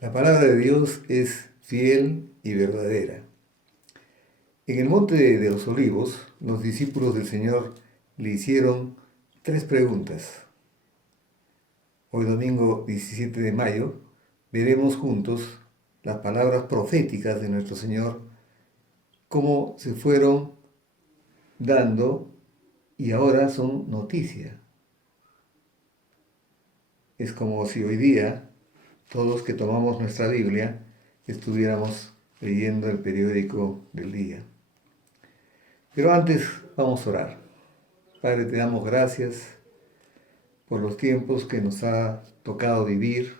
La palabra de Dios es fiel y verdadera. En el monte de los olivos, los discípulos del Señor le hicieron tres preguntas. Hoy domingo 17 de mayo veremos juntos las palabras proféticas de nuestro Señor, cómo se fueron dando y ahora son noticia. Es como si hoy día todos que tomamos nuestra Biblia estuviéramos leyendo el periódico del día. Pero antes vamos a orar. Padre, te damos gracias por los tiempos que nos ha tocado vivir.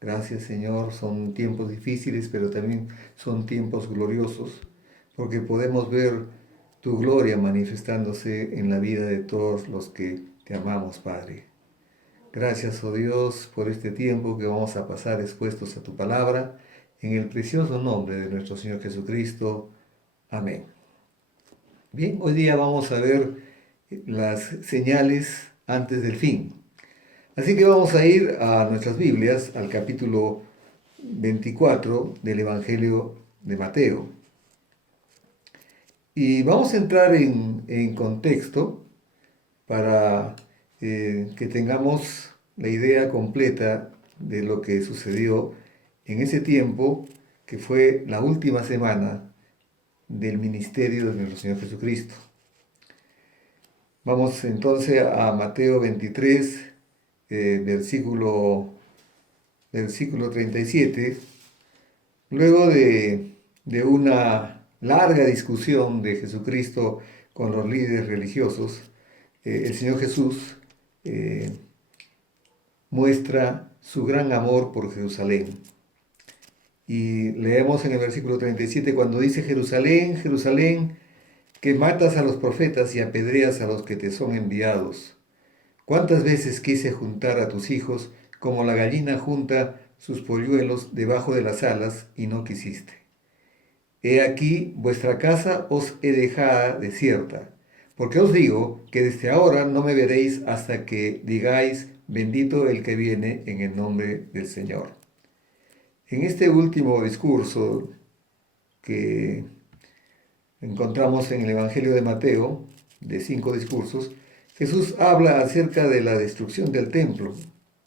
Gracias, Señor, son tiempos difíciles, pero también son tiempos gloriosos, porque podemos ver tu gloria manifestándose en la vida de todos los que te amamos, Padre. Gracias, oh Dios, por este tiempo que vamos a pasar expuestos a tu palabra, en el precioso nombre de nuestro Señor Jesucristo. Amén. Bien, hoy día vamos a ver las señales antes del fin. Así que vamos a ir a nuestras Biblias, al capítulo 24 del Evangelio de Mateo. Y vamos a entrar en contexto para que tengamos la idea completa de lo que sucedió en ese tiempo, que fue la última semana del ministerio de nuestro Señor Jesucristo. Vamos entonces a Mateo 23, versículo 37. Luego de una larga discusión de Jesucristo con los líderes religiosos, el Señor Jesús muestra su gran amor por Jerusalén. Y leemos en el versículo 37 cuando dice: Jerusalén, Jerusalén, que matas a los profetas y apedreas a los que te son enviados. ¿Cuántas veces quise juntar a tus hijos como la gallina junta sus polluelos debajo de las alas y no quisiste? He aquí, vuestra casa os he dejada desierta, porque os digo que desde ahora no me veréis hasta que digáis: bendito el que viene en el nombre del Señor. En este último discurso que encontramos en el Evangelio de Mateo, de 5 discursos, Jesús habla acerca de la destrucción del templo,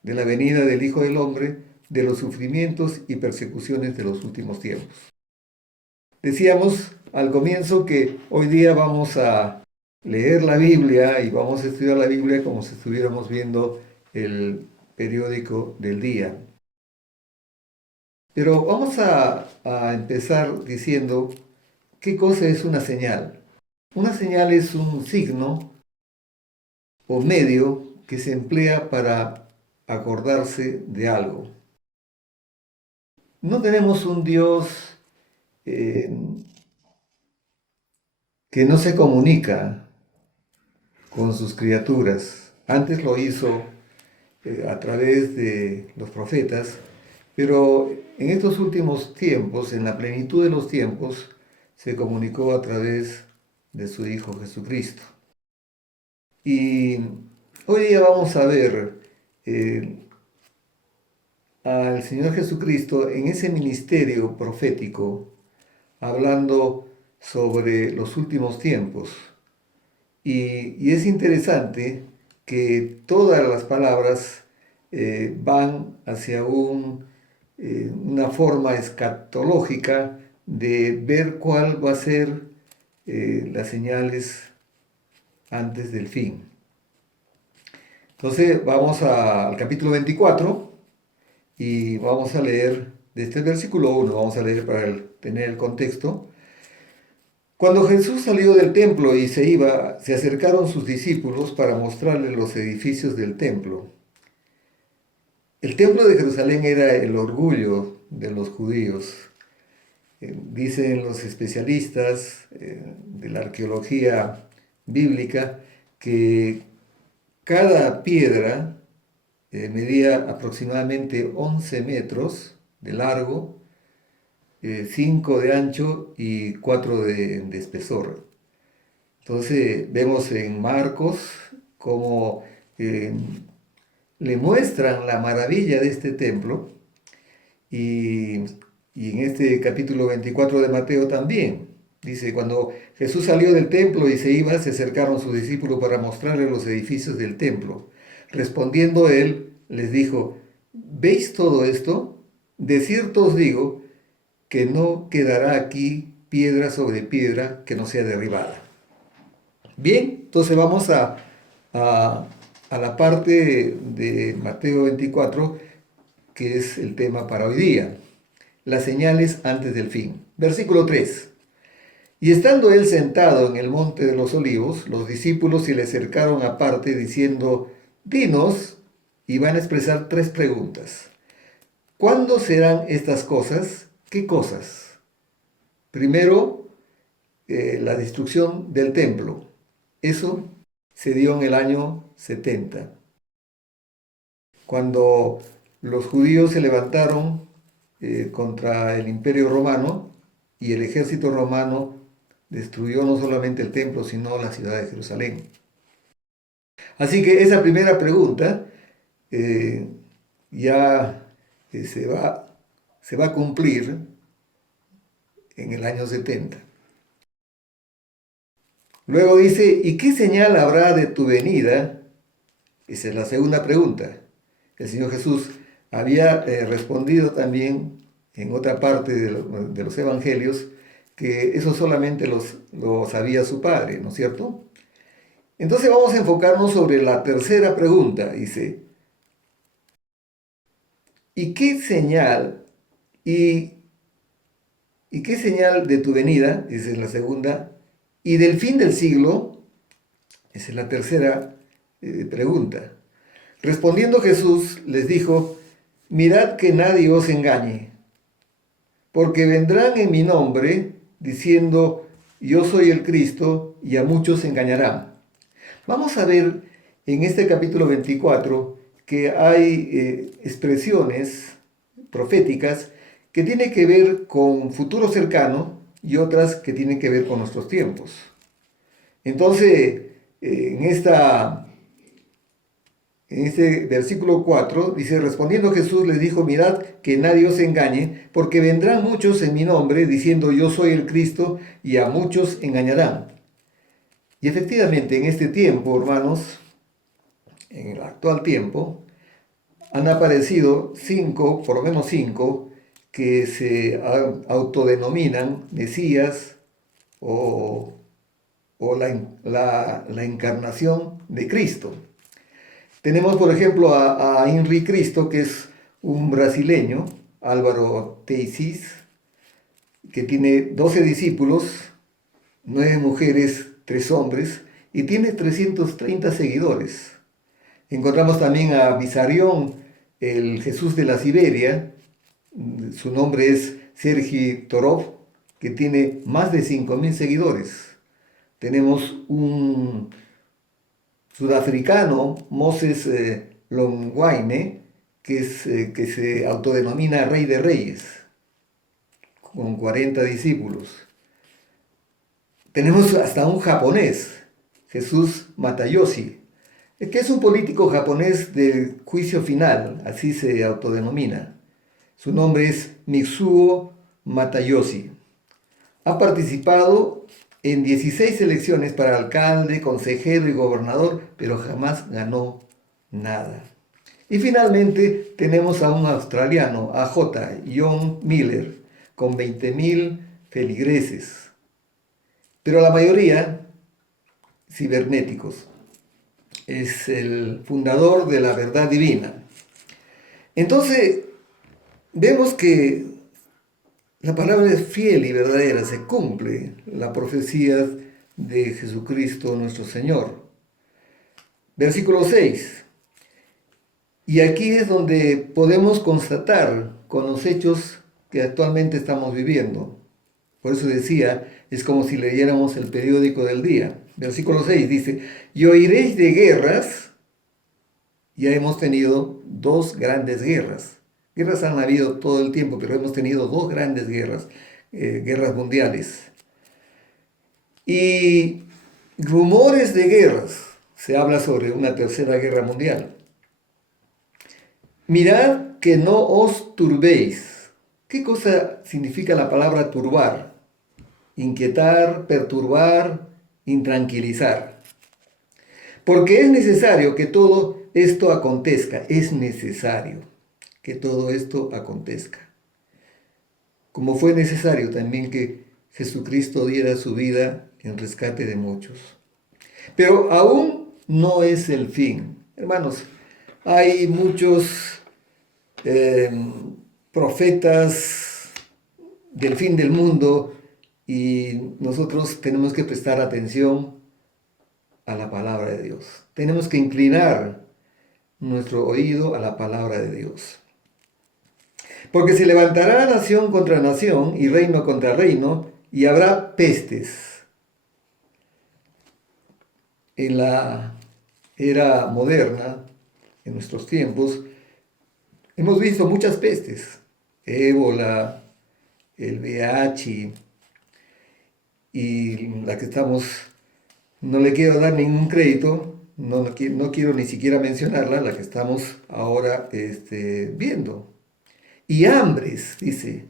de la venida del Hijo del Hombre, de los sufrimientos y persecuciones de los últimos tiempos. Decíamos al comienzo que hoy día vamos a leer la Biblia y vamos a estudiar la Biblia como si estuviéramos viendo el periódico del día. Pero vamos a empezar diciendo qué cosa es una señal. Una señal es un signo o medio que se emplea para acordarse de algo. No tenemos un Dios eh, que no se comunica con sus criaturas. Antes lo hizo a través de los profetas, pero en estos últimos tiempos, en la plenitud de los tiempos, se comunicó a través de su Hijo Jesucristo. Y hoy día vamos a ver al Señor Jesucristo en ese ministerio profético, hablando sobre los últimos tiempos. Y es interesante que todas las palabras van hacia una forma escatológica de ver cuál va a ser las señales antes del fin. Entonces vamos al capítulo 24 y vamos a leer desde el versículo 1, vamos a leer para tener el contexto. Cuando Jesús salió del templo y se iba, se acercaron sus discípulos para mostrarle los edificios del templo. El templo de Jerusalén era el orgullo de los judíos. Dicen los especialistas de la arqueología bíblica que cada piedra medía aproximadamente 11 metros de largo, 5 de ancho y 4 de espesor. Entonces vemos en Marcos cómo le muestran la maravilla de este templo y, y en este capítulo 24 de Mateo también. Dice, cuando Jesús salió del templo y se iba, se acercaron sus discípulos para mostrarle los edificios del templo. Respondiendo él, les dijo, ¿veis todo esto? De cierto os digo que no quedará aquí piedra sobre piedra que no sea derribada. Bien, entonces vamos a la parte de Mateo 24, que es el tema para hoy día. Las señales antes del fin. Versículo 3. Y estando él sentado en el monte de los olivos, los discípulos se le acercaron aparte diciendo, dinos, y van a expresar tres preguntas. ¿Cuándo serán estas cosas? ¿Qué cosas? Primero, la destrucción del templo. Eso se dio en el año 70, cuando los judíos se levantaron contra el Imperio Romano y el ejército romano destruyó no solamente el templo, sino la ciudad de Jerusalén. Así que esa primera pregunta ya se va a cumplir en el año 70. Luego dice, ¿y qué señal habrá de tu venida? Esa es la segunda pregunta. El Señor Jesús había respondido también en otra parte de los evangelios que eso solamente lo sabía su Padre, ¿no es cierto? Entonces vamos a enfocarnos sobre la tercera pregunta. Dice, ¿y qué señal y qué señal de tu venida? Esa es la segunda. Y del fin del siglo, esa es la tercera pregunta. Respondiendo Jesús les dijo, mirad que nadie os engañe, porque vendrán en mi nombre diciendo, yo soy el Cristo, y a muchos engañarán. Vamos a ver en este capítulo 24 que hay expresiones proféticas que tienen que ver con futuro cercano y otras que tienen que ver con nuestros tiempos. Entonces, en este versículo 4 dice, respondiendo Jesús les dijo, mirad que nadie os engañe, porque vendrán muchos en mi nombre diciendo yo soy el Cristo y a muchos engañarán. Y efectivamente en este tiempo, hermanos, en el actual tiempo, han aparecido por lo menos cinco, que se autodenominan Mesías o la encarnación de Cristo. Tenemos, por ejemplo, a Henri Cristo, que es un brasileño, Álvaro Teixis, que tiene 12 discípulos, 9 mujeres, 3 hombres, y tiene 330 seguidores. Encontramos también a Vissarion, el Jesús de la Siberia, su nombre es Sergi Torov, que tiene más de 5.000 seguidores. Tenemos un sudafricano, Moses Longwaine, que se autodenomina Rey de Reyes, con 40 discípulos. Tenemos hasta un japonés, Jesús Matayoshi, que es un político japonés del juicio final, así se autodenomina. Su nombre es Mitsuo Matayoshi. Ha participado en 16 elecciones para alcalde, consejero y gobernador, pero jamás ganó nada. Y finalmente tenemos a un australiano, AJ, John Miller, con 20.000 feligreses, pero la mayoría cibernéticos. Es el fundador de la verdad divina. Entonces, vemos que la palabra es fiel y verdadera, se cumple la profecía de Jesucristo nuestro Señor. Versículo 6. Y aquí es donde podemos constatar con los hechos que actualmente estamos viviendo. Por eso decía, es como si leyéramos el periódico del día. Versículo 6 dice, y oiréis de guerras. Ya hemos tenido 2 grandes guerras. Guerras han habido todo el tiempo, pero hemos tenido 2 grandes guerras, guerras mundiales. Y rumores de guerras, se habla sobre una tercera guerra mundial. Mirad que no os turbéis. ¿Qué cosa significa la palabra turbar? Inquietar, perturbar, intranquilizar. Porque es necesario que todo esto acontezca, es necesario que todo esto acontezca. Como fue necesario también que Jesucristo diera su vida en rescate de muchos. Pero aún no es el fin. Hermanos, hay muchos profetas del fin del mundo y nosotros tenemos que prestar atención a la palabra de Dios. Tenemos que inclinar nuestro oído a la palabra de Dios. Porque se levantará nación contra nación y reino contra reino, y habrá pestes. En la era moderna, en nuestros tiempos, hemos visto muchas pestes. Ébola, el VIH, y la que estamos, no le quiero dar ningún crédito, no quiero ni siquiera mencionarla, la que estamos ahora viendo. Y hambres, dice.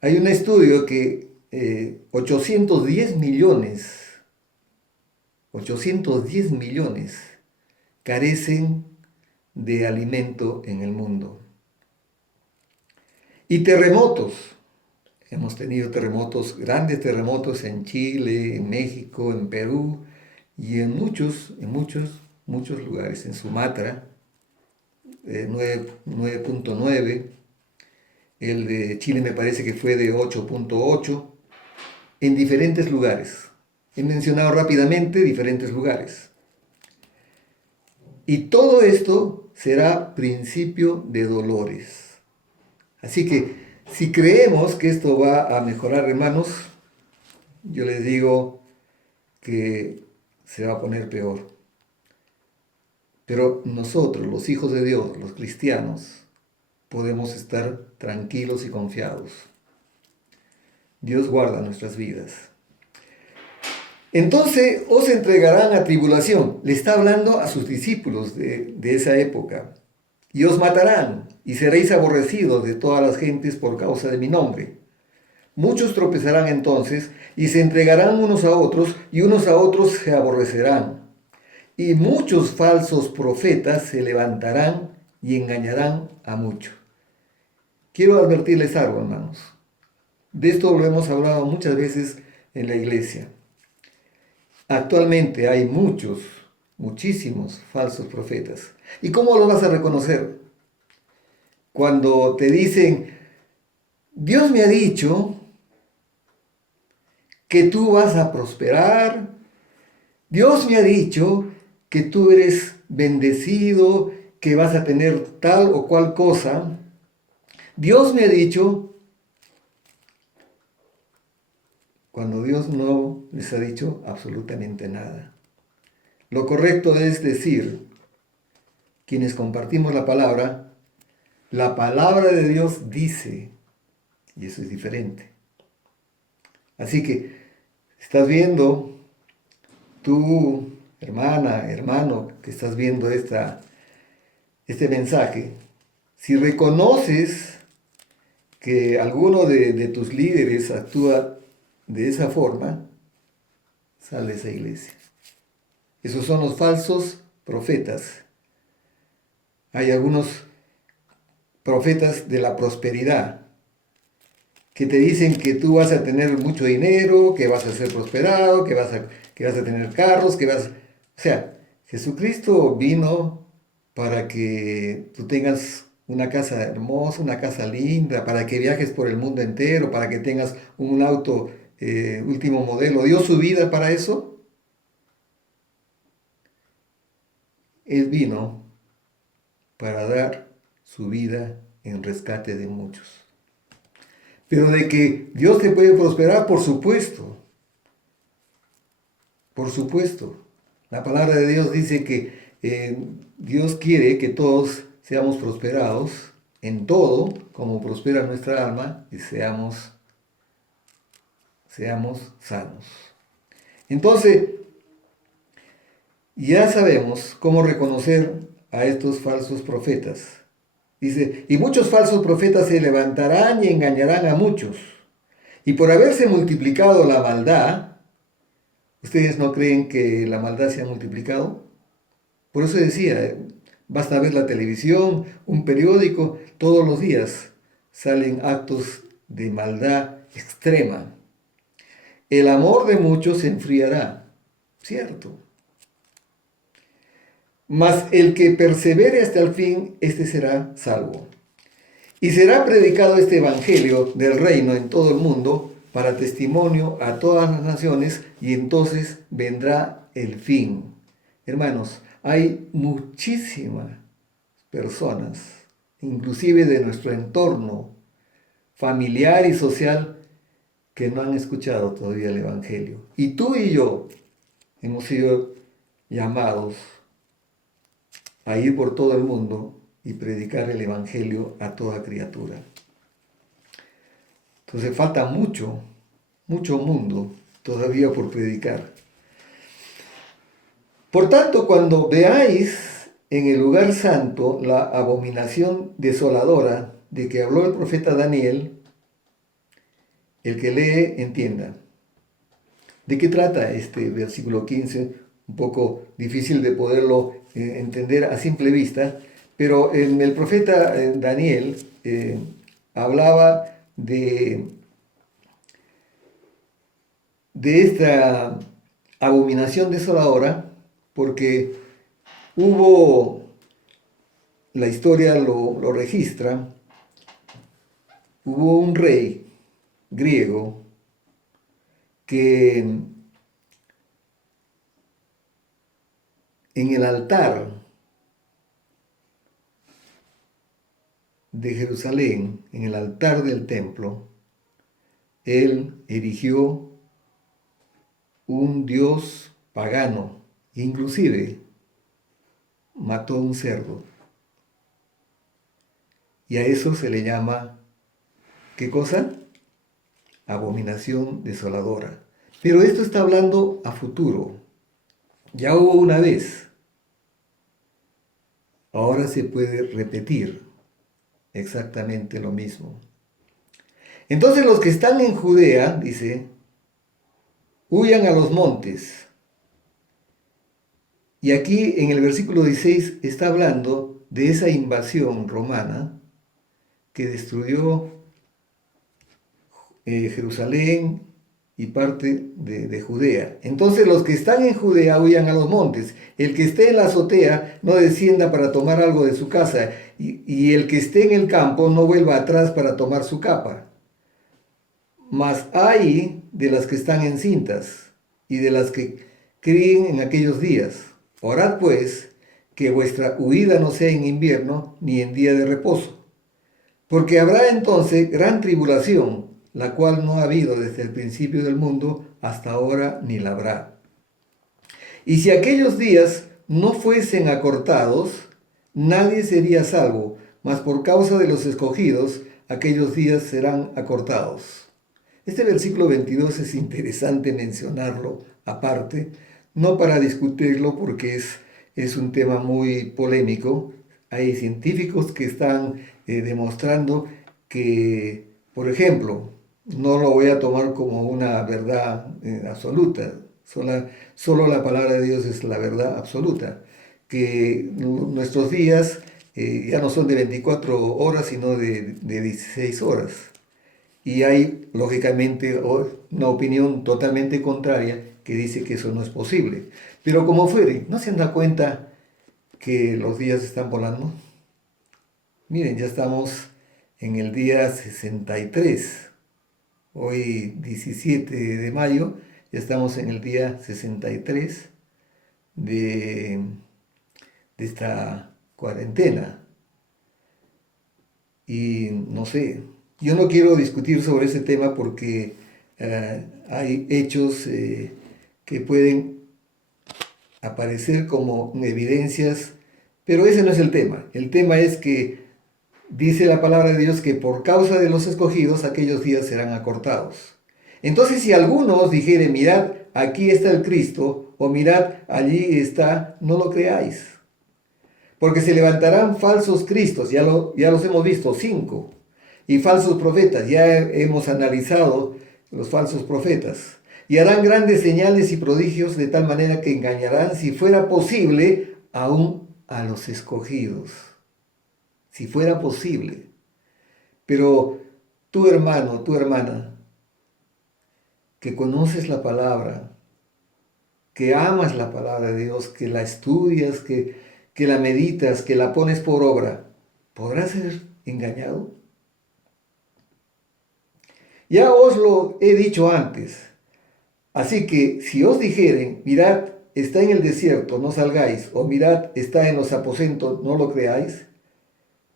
Hay un estudio que 810 millones carecen de alimento en el mundo. Y terremotos. Hemos tenido terremotos, grandes terremotos en Chile, en México, en Perú y en muchos lugares. En Sumatra, 9.9. El de Chile me parece que fue de 8.8. En diferentes lugares. He mencionado rápidamente diferentes lugares. Y todo esto será principio de dolores. Así que si creemos que esto va a mejorar, hermanos, yo les digo que se va a poner peor. Pero nosotros, los hijos de Dios, los cristianos, podemos estar tranquilos y confiados. Dios guarda nuestras vidas. Entonces os entregarán a tribulación. Le está hablando a sus discípulos de esa época. Y os matarán, y seréis aborrecidos de todas las gentes por causa de mi nombre. Muchos tropezarán entonces, y se entregarán unos a otros, y unos a otros se aborrecerán. Y muchos falsos profetas se levantarán y engañarán a muchos. Quiero advertirles algo, hermanos. De esto lo hemos hablado muchas veces en la iglesia. Actualmente hay muchísimos falsos profetas. ¿Y cómo lo vas a reconocer? Cuando te dicen, Dios me ha dicho que tú vas a prosperar, Dios me ha dicho que tú eres bendecido, que vas a tener tal o cual cosa. Dios me ha dicho, cuando Dios no les ha dicho absolutamente nada. Lo correcto es decir, quienes compartimos la palabra de Dios dice, y eso es diferente. Así que, estás viendo, tú, hermana, hermano, que estás viendo este mensaje, si reconoces que alguno de tus líderes actúa de esa forma, sal de esa iglesia. Esos son los falsos profetas. Hay algunos profetas de la prosperidad que te dicen que tú vas a tener mucho dinero, que vas a ser prosperado, que vas a tener carros, O sea, Jesucristo vino para que tú tengas una casa hermosa, una casa linda, para que viajes por el mundo entero, para que tengas un auto último modelo. ¿Dio su vida para eso? Él vino para dar su vida en rescate de muchos. Pero de que Dios te puede prosperar, por supuesto. Por supuesto. La palabra de Dios dice que Dios quiere que todos seamos prosperados en todo, como prospera nuestra alma, y seamos sanos. Entonces, ya sabemos cómo reconocer a estos falsos profetas. Dice, y muchos falsos profetas se levantarán y engañarán a muchos. Y por haberse multiplicado la maldad, ¿ustedes no creen que la maldad se ha multiplicado? Por eso decía, basta ver la televisión, un periódico, todos los días salen actos de maldad extrema. El amor de muchos se enfriará, ¿cierto? Mas el que persevere hasta el fin, este será salvo. Y será predicado este evangelio del reino en todo el mundo para testimonio a todas las naciones, y entonces vendrá el fin. Hermanos, hay muchísimas personas, inclusive de nuestro entorno familiar y social, que no han escuchado todavía el evangelio. Y tú y yo hemos sido llamados a ir por todo el mundo y predicar el evangelio a toda criatura. Entonces falta mucho mundo todavía por predicar. Por tanto, cuando veáis en el lugar santo la abominación desoladora de que habló el profeta Daniel, el que lee entienda. ¿De qué trata este versículo 15? Un poco difícil de poderlo entender a simple vista, pero en el profeta Daniel hablaba de esta abominación desoladora, porque hubo, la historia lo registra, hubo un rey griego que en el altar de Jerusalén, en el altar del templo, él erigió un dios pagano, inclusive mató un cerdo. Y a eso se le llama, ¿qué cosa? Abominación desoladora. Pero esto está hablando a futuro. Ya hubo una vez. Ahora se puede repetir exactamente lo mismo. Entonces los que están en Judea, dice, huyan a los montes. Y aquí en el versículo 16 está hablando de esa invasión romana que destruyó Jerusalén y parte de Judea. Entonces los que están en Judea huyan a los montes. El que esté en la azotea no descienda para tomar algo de su casa, y el que esté en el campo no vuelva atrás para tomar su capa. Mas hay de las que están encintas y de las que críen en aquellos días. Orad pues, que vuestra huida no sea en invierno ni en día de reposo. Porque habrá entonces gran tribulación, la cual no ha habido desde el principio del mundo hasta ahora ni la habrá. Y si aquellos días no fuesen acortados, nadie sería salvo, mas por causa de los escogidos, aquellos días serán acortados. Este versículo 22 es interesante mencionarlo aparte, no para discutirlo porque es un tema muy polémico. Hay científicos que están demostrando que, por ejemplo, no lo voy a tomar como una verdad absoluta, solo la palabra de Dios es la verdad absoluta, que nuestros días ya no son de 24 horas, sino de 16 horas. Y hay, lógicamente, una opinión totalmente contraria que dice que eso no es posible. Pero como fuere, ¿no se han dado cuenta que los días están volando? Miren, ya estamos en el día 63. Hoy, 17 de mayo, ya estamos en el día 63 de esta cuarentena. Y no sé, yo no quiero discutir sobre ese tema porque hay hechos que pueden aparecer como evidencias, pero ese no es el tema. El tema es que dice la palabra de Dios que por causa de los escogidos aquellos días serán acortados. Entonces si alguno os dijere, mirad, aquí está el Cristo, o mirad, allí está, no lo creáis. Porque se levantarán falsos cristos, ya los hemos visto, 5. Y falsos profetas, ya hemos analizado los falsos profetas. Y harán grandes señales y prodigios de tal manera que engañarán, si fuera posible, aún a los escogidos. Si fuera posible. Pero tu hermano, tu hermana, que conoces la palabra, que amas la palabra de Dios, que la estudias, que la meditas, que la pones por obra, ¿podrás ser engañado? Ya os lo he dicho antes. Así que si os dijeren, mirad, está en el desierto, no salgáis, o mirad, está en los aposentos, no lo creáis.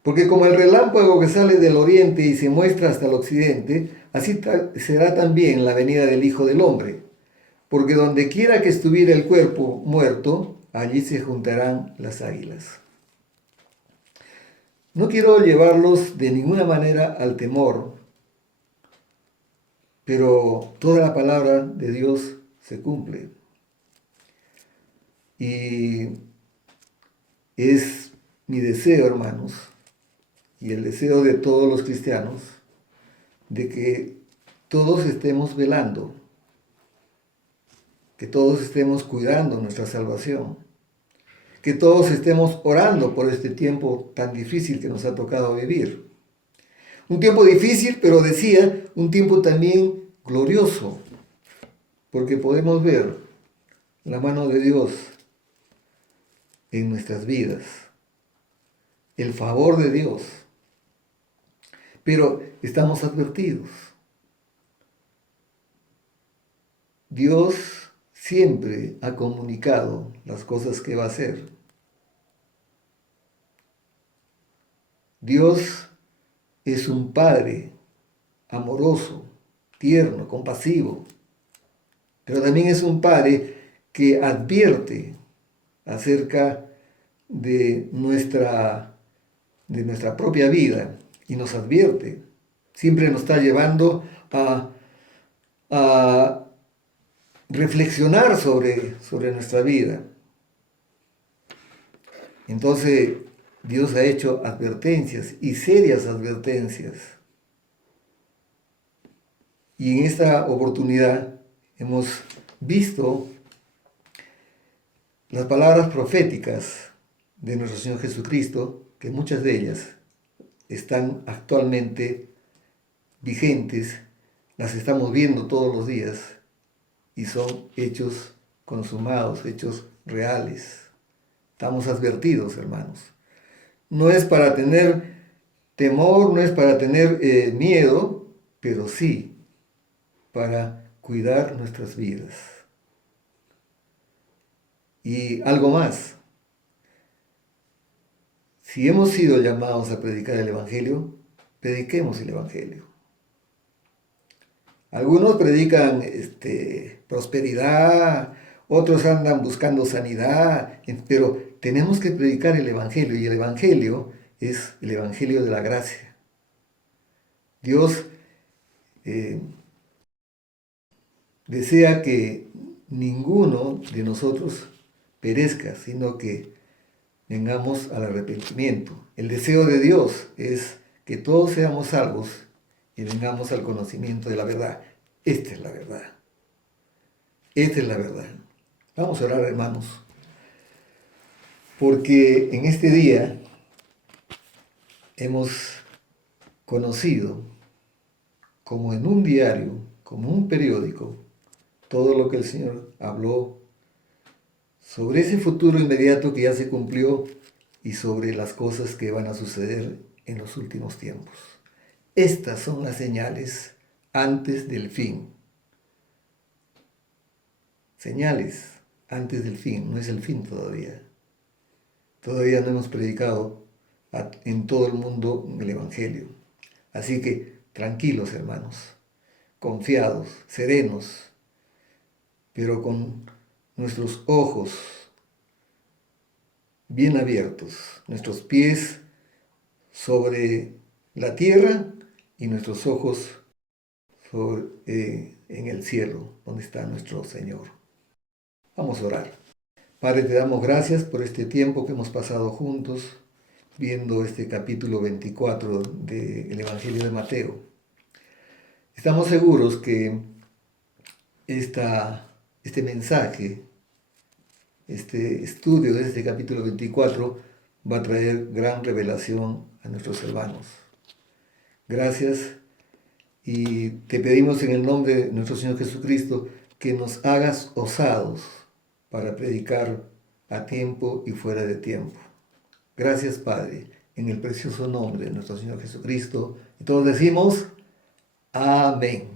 Porque como el relámpago que sale del oriente y se muestra hasta el occidente, así será también la venida del Hijo del Hombre. Porque donde quiera que estuviera el cuerpo muerto, allí se juntarán las águilas. No quiero llevarlos de ninguna manera al temor, pero toda la palabra de Dios se cumple. Y es mi deseo, hermanos, y el deseo de todos los cristianos, de que todos estemos velando, que todos estemos cuidando nuestra salvación, que todos estemos orando por este tiempo tan difícil que nos ha tocado vivir. Un tiempo difícil, pero decía, un tiempo también glorioso, porque podemos ver la mano de Dios en nuestras vidas, el favor de Dios. Pero estamos advertidos. Dios siempre ha comunicado las cosas que va a hacer. Dios es un Padre amoroso, tierno, compasivo, pero también es un Padre que advierte acerca de nuestra propia vida y nos advierte. Siempre nos está llevando a reflexionar sobre nuestra vida. Entonces, Dios ha hecho advertencias y serias advertencias. Y en esta oportunidad hemos visto las palabras proféticas de nuestro Señor Jesucristo, que muchas de ellas están actualmente vigentes, las estamos viendo todos los días y son hechos consumados, hechos reales. Estamos advertidos, hermanos. No es para tener temor, no es para tener miedo, pero sí para cuidar nuestras vidas. Y algo más. Si hemos sido llamados a predicar el Evangelio, prediquemos el Evangelio. Algunos predican prosperidad, otros andan buscando sanidad, pero tenemos que predicar el Evangelio, y el Evangelio es el Evangelio de la gracia. Dios desea que ninguno de nosotros perezca, sino que vengamos al arrepentimiento. El deseo de Dios es que todos seamos salvos y vengamos al conocimiento de la verdad. Esta es la verdad. Esta es la verdad. Vamos a orar, hermanos, porque en este día hemos conocido, como en un diario, como un periódico, todo lo que el Señor habló sobre ese futuro inmediato que ya se cumplió y sobre las cosas que van a suceder en los últimos tiempos. Estas son las señales antes del fin. Señales antes del fin, no es el fin todavía. Todavía no hemos predicado en todo el mundo el Evangelio. Así que tranquilos, hermanos, confiados, serenos, pero con nuestros ojos bien abiertos, nuestros pies sobre la tierra y nuestros ojos en el cielo, donde está nuestro Señor. Vamos a orar. Padre, te damos gracias por este tiempo que hemos pasado juntos viendo este capítulo 24 del Evangelio de Mateo. Estamos seguros que este mensaje, este estudio de este capítulo 24 va a traer gran revelación a nuestros hermanos. Gracias y te pedimos en el nombre de nuestro Señor Jesucristo que nos hagas osados para predicar a tiempo y fuera de tiempo. Gracias, Padre, en el precioso nombre de nuestro Señor Jesucristo. Y todos decimos, amén.